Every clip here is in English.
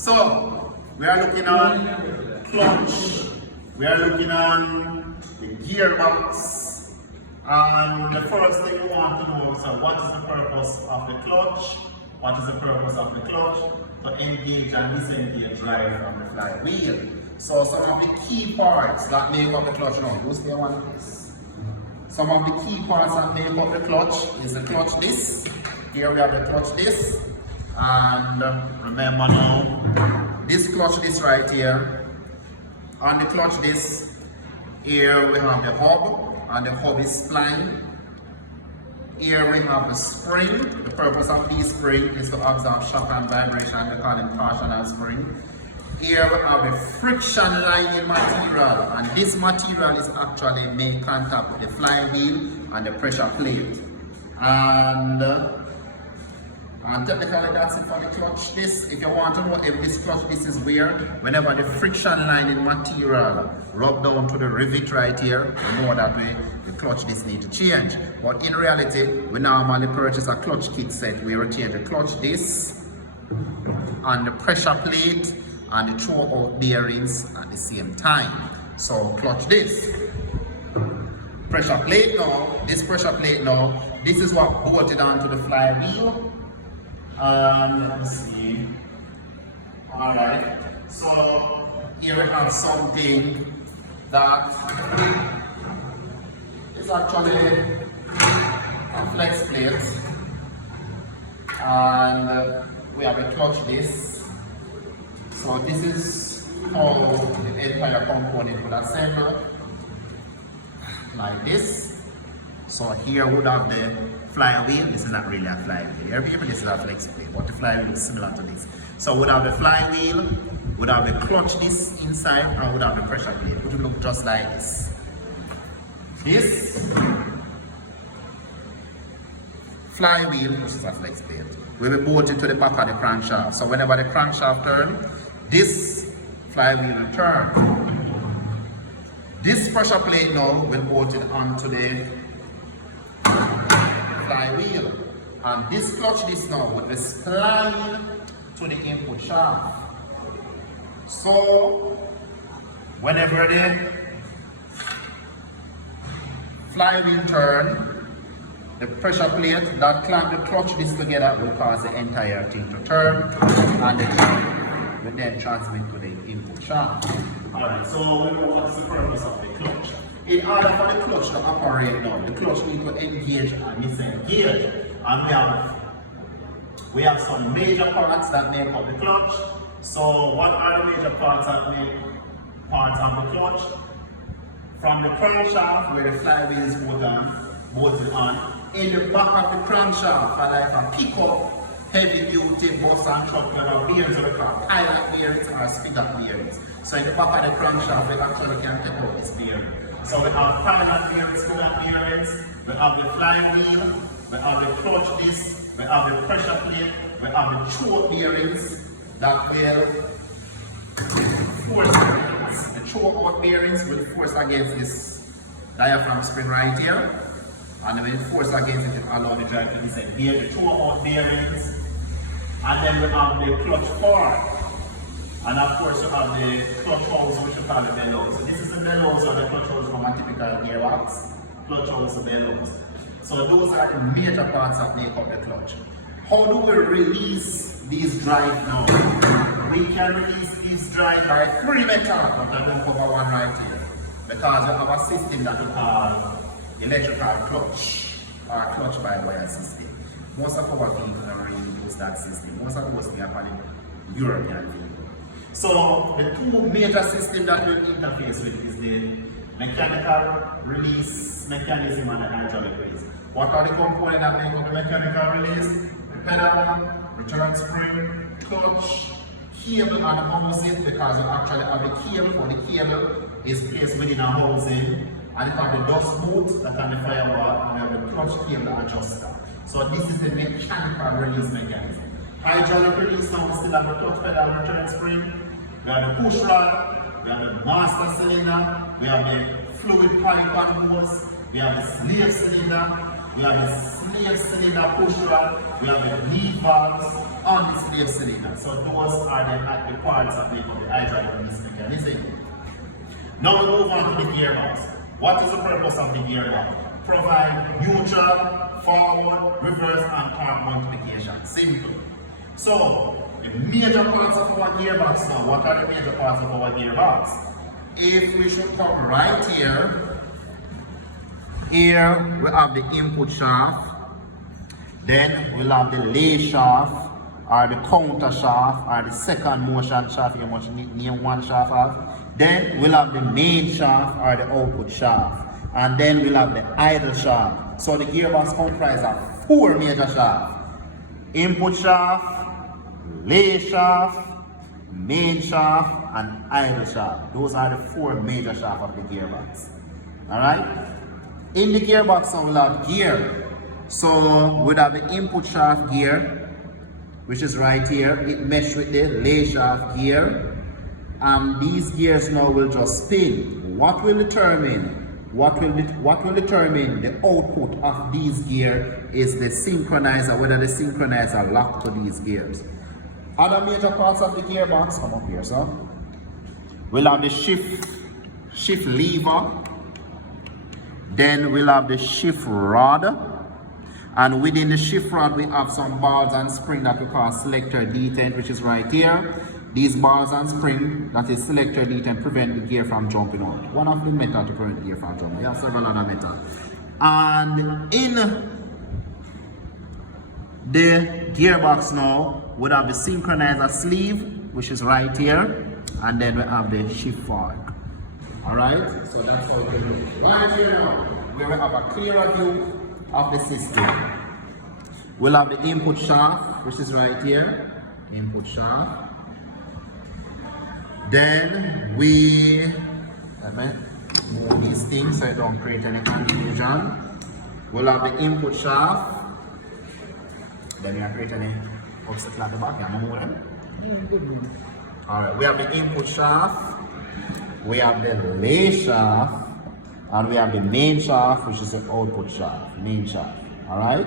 So, we are looking on clutch, we are looking on the gearbox, and the first thing we want to know is what is the purpose of the clutch, what is the purpose of the clutch, to engage and disengage drive from the flywheel. So some of the key parts that make up the clutch now, you stay one of this. Some of the key parts that make up the clutch is the clutch disc. Here we have the clutch disc. And remember now, this clutch disc right here, on the clutch disc, here we have the hub, and the hub is spline. Here we have the spring. The purpose of this spring is to absorb shock and vibration. We call it torsional spring. Here we have the friction lining material, and this material is actually made contact with the flywheel and the pressure plate. And technically that's it for the clutch disc. If you want to know if this clutch disc is weird, whenever the friction lining material rub down to the rivet right here, you know that way the clutch disc need to change. But in reality, we normally purchase a clutch kit set where we change the clutch disc and the pressure plate and the throwout bearings at the same time. So clutch disc, pressure plate now, this pressure plate now, this is what bolted onto the flywheel. Let me see. Alright, so here we have something that is actually a flex plate, and we have a clutch disc. So this is how the entire component will assemble, like this. So here we would have the flywheel. This is not really a flywheel. Here this is a flex plate, but the flywheel is similar to this. So we would have the flywheel, we would have the clutch disc inside, and we would have the pressure plate, which will look just like this. This flywheel, which is a flex plate, will be bolted to the back of the crankshaft. So whenever the crankshaft turns, this flywheel will turn. This pressure plate now will bolt it onto the flywheel, and this clutch disc now will be spline to the input shaft. So whenever the flywheel turn, the pressure plate that clamp the clutch disc together will cause the entire thing to turn, and the turn will then transmit to the input shaft. Alright, so we know what's the purpose of the clutch. In order for the clutch to operate now, the clutch needs to engage and disengage. And we have some major parts that make up the clutch. So what are the major parts that make parts of the clutch? From the crankshaft, where the flywheel is bolted on, in the back of the crankshaft, like a pickup, heavy duty bus and truck, we have bearings of the car, pilot bearings or spigot bearings. So in the back of the crankshaft, we actually can take out this bearing. So we have pilot bearings, spigot bearings, we have the flywheel, we have the clutch disc, we have the pressure plate, we have the throwout bearings that will force against. The throwout bearings will force against this diaphragm spring right here, and they will force against it to allow the drive to descend. Here the throwout bearings, and then we have the clutch bar. And of course you have the clutch house, which we call the bellows. So this is the bellows or the clutch house from a typical gearbox. Clutch house and bellows. So those are the major parts that make up the clutch. How do we release these drive now? We can release these drive by three methods, but I don't cover one right here. Because we have a system that we call electrical clutch, or clutch by wire system. Most of our vehicles really use that system. Most of us are calling European vehicles. So the two major systems that we'll interface with is the mechanical release mechanism and the hydraulic release. What are the components that make up the mechanical release? The pedal, return spring, clutch, cable and housing, because we actually have a cable, for the cable is placed within a housing, and you have the dust boot that can be firewall, and you have the clutch cable adjuster. So this is the mechanical release mechanism. Hydraulic release now, we still have the clutch pedal, return spring, we have the push rod, we have the master cylinder, we have the fluid pipe and hose, we have the slave cylinder, We have the slave cylinder push rod, we have the lead valves on the slave cylinder. So those are the parts of the hydraulic mechanism. Now we move on to the gearbox. What is the purpose of the gearbox? Provide neutral, forward, reverse, and torque multiplication. Simple. So, the major parts of our gearbox now, what are the major parts of our gearbox? If we should come right here, here we have the input shaft, then we'll have the lay shaft, or the counter shaft, or the second motion shaft, you must name one shaft off. Then we'll have the main shaft, or the output shaft. And then we'll have the idle shaft. So the gearbox comprises of 4 major shafts. Input shaft, lay shaft, main shaft, and idle shaft. Those are the 4 major shafts of the gearbox. Alright? In the gearbox now we'll have gear. So we'll have the input shaft gear, which is right here. It meshes with the lay shaft gear. And these gears now will just spin. What will determine the output of these gears is the synchronizer, whether the synchronizer locked to these gears. Other major parts of the gearbox, come up here, so we'll have the shift lever, then we'll have the shift rod, and within the shift rod we have some balls and spring that we call selector detent, which is right here. These bars and spring, that is selector detent, prevent the gear from jumping out. One of the methods to prevent the gear from jumping. We have several other methods. And in the gearbox now, we have the synchronizer sleeve, which is right here. And then we have the shift fork. Alright? So that's how we do it. Right here now, we will have a clearer view of the system. We'll have the input shaft, which is right here. Input shaft. Then we move these things so it don't create any confusion. We'll have the input shaft. Then we are creating any obstacle at the back. Yeah, move them. Alright, we have the input shaft. We have the lay shaft. And we have the main shaft, which is the output shaft. Main shaft. Alright?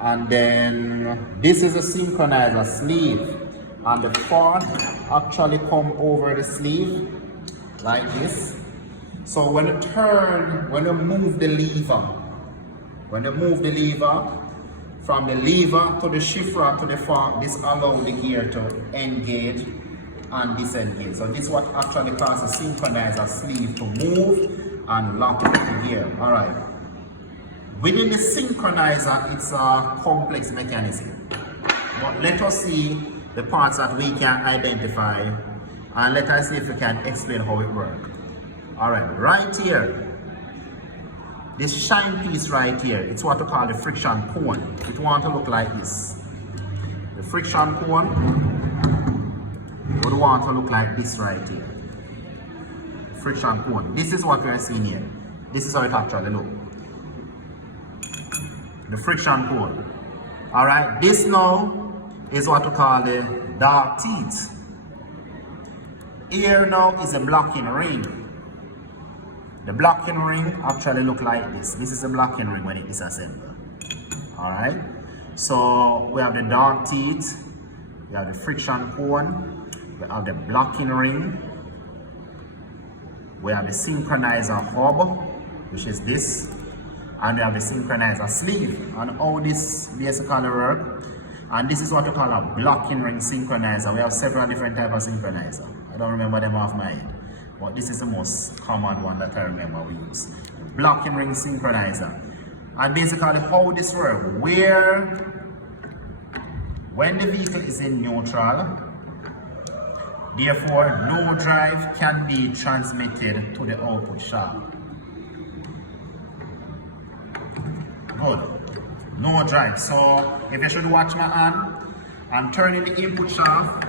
And then this is a synchronizer sleeve. And the fork actually come over the sleeve like this. So when you move the lever, from the lever to the shift rod to the fork, this allows the gear to engage and disengage. So this is what actually causes the synchronizer sleeve to move and lock the gear. Alright. Within the synchronizer, it's a complex mechanism. But let us see the parts that we can identify, and let us see if we can explain how it works. Alright, right here, this shine piece right here, it's what we call the friction cone. It want to look like this. The friction cone would want to look like this right here. Friction cone. This is what we are seeing here. This is how it actually looks. The friction cone. Alright, this now is what we call the dark teeth. Here now is a blocking ring. The blocking ring actually look like this. This is a blocking ring when it disassembles. Alright. So we have the dark teeth, we have the friction cone, we have the blocking ring, we have the synchronizer hub, which is this, and we have the synchronizer sleeve. And how this basically works. And this is what we call a blocking ring synchronizer. We have several different types of synchronizer. I don't remember them off my head. But this is the most common one that I remember we use. Blocking ring synchronizer. And basically how this works. When the vehicle is in neutral, therefore no drive can be transmitted to the output shaft. Good. No drive. So if you should watch my hand, I'm turning the input shaft,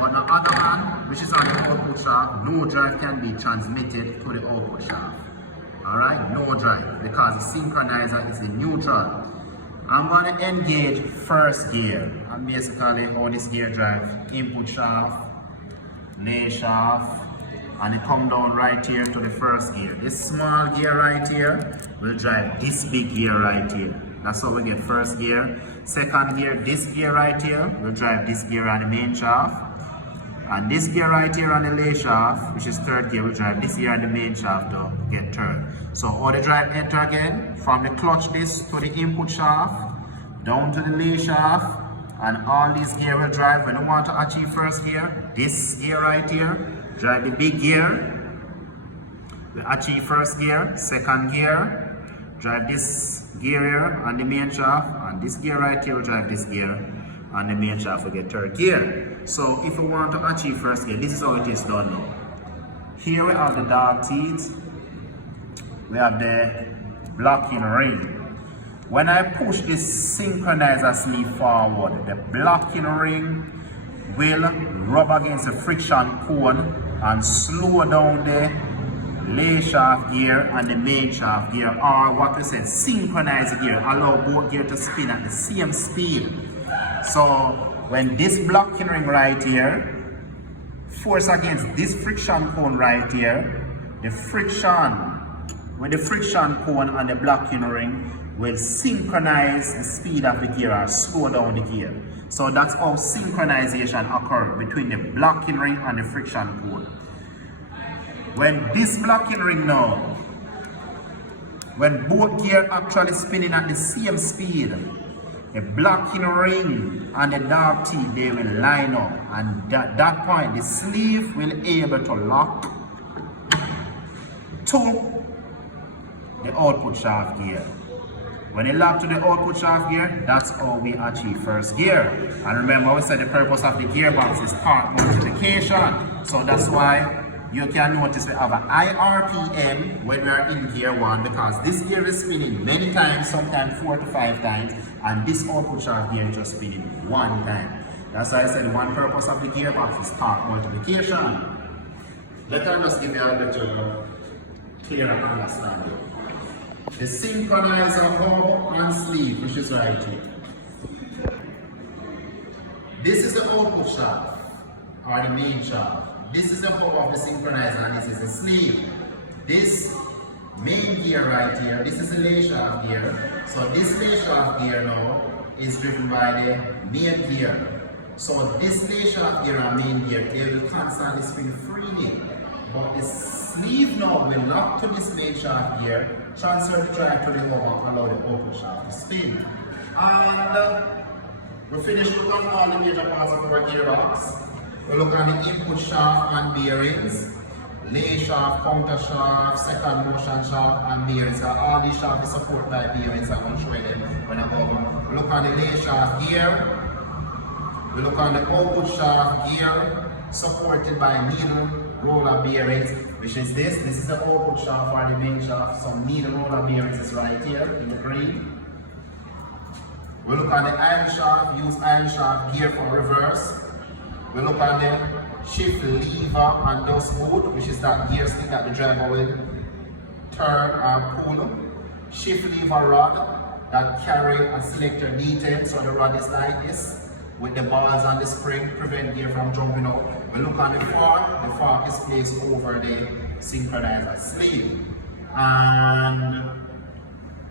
but the other hand, which is on the output shaft, no drive can be transmitted to the output shaft. Alright, no drive, because the synchronizer is in neutral. I'm going to engage first gear, and basically how this gear drive: input shaft, lay shaft, and it come down right here to the first gear. This small gear right here will drive this big gear right here. That's how we get first gear. Second gear, this gear right here will drive this gear on the main shaft. And this gear right here on the lay shaft, which is third gear, will drive this gear on the main shaft to get third. So all the drive enter again, from the clutch disc to the input shaft, down to the lay shaft, and all these gear will drive. When you want to achieve first gear, this gear right here, drive the big gear, we achieve first gear. Second gear, drive this gear here on the main shaft, and this gear right here will drive this gear on the main shaft, we get third gear. So if you want to achieve first gear, this is how it is done now. Here we have the dog teeth, we have the blocking ring. When I push this synchronizer sleeve forward, the blocking ring will rub against the friction cone and slow down the lay shaft gear and the main shaft gear, or what we said, synchronize gear, allow both gears to spin at the same speed. So when this blocking ring right here force against this friction cone right here, the friction with the friction cone and the blocking ring will synchronize the speed of the gear or slow down the gear. So that's how synchronization occurs between the blocking ring and the friction cone. When this blocking ring now, when both gears actually spinning at the same speed, the blocking ring and the dog teeth, they will line up, and at that point the sleeve will be able to lock to the output shaft gear. When it lock to the output shaft gear, that's how we achieve first gear. And remember, we said the purpose of the gearbox is part multiplication. So that's why you can notice we have an IRPM when we are in gear 1, because this gear is spinning many times, sometimes 4 to 5 times, and this output shaft gear is just spinning 1 time. That's why I said one purpose of the gearbox is part multiplication. Let us just give you a little clearer understanding. The synchronizer hub and sleeve, which is right here. This is the output shaft, or the main shaft. This is the hub of the synchronizer, and this is the sleeve. This main gear right here, this is the lay shaft gear. So this lay shaft gear now is driven by the main gear. So this lay shaft gear and main gear, they will constantly spin freely. But the sleeve now will lock to this main shaft gear, transfer the drive to the hub and allow the output shaft to spin. And we finished looking at all the major parts of our gearbox. We look at the input shaft and bearings, lay shaft, counter shaft, second motion shaft and bearings. So all these shafts is supported by bearings. I'm going to show you them when I go over. We look at the lay shaft gear. We look at the output shaft gear supported by needle roller bearings, which is this. This is the output shaft for the main shaft. So needle roller bearings is right here in the green. We look at the iron shaft, use iron shaft gear for reverse. We look at the shift lever and dust boot, which is that gear stick that the driver will turn or pull. Shift lever rod that carry a selector detail, so the rod is like this with the balls and the spring, prevent gear from jumping out. We look at the fork is placed over the synchronizer sleeve. And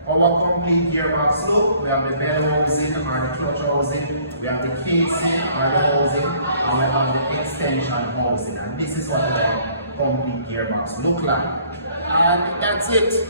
our complete gearbox look, we have the bell housing or the clutch housing, we have the casing or the housing, and we have the extension housing. And this is what the complete gearbox look like. And that's it.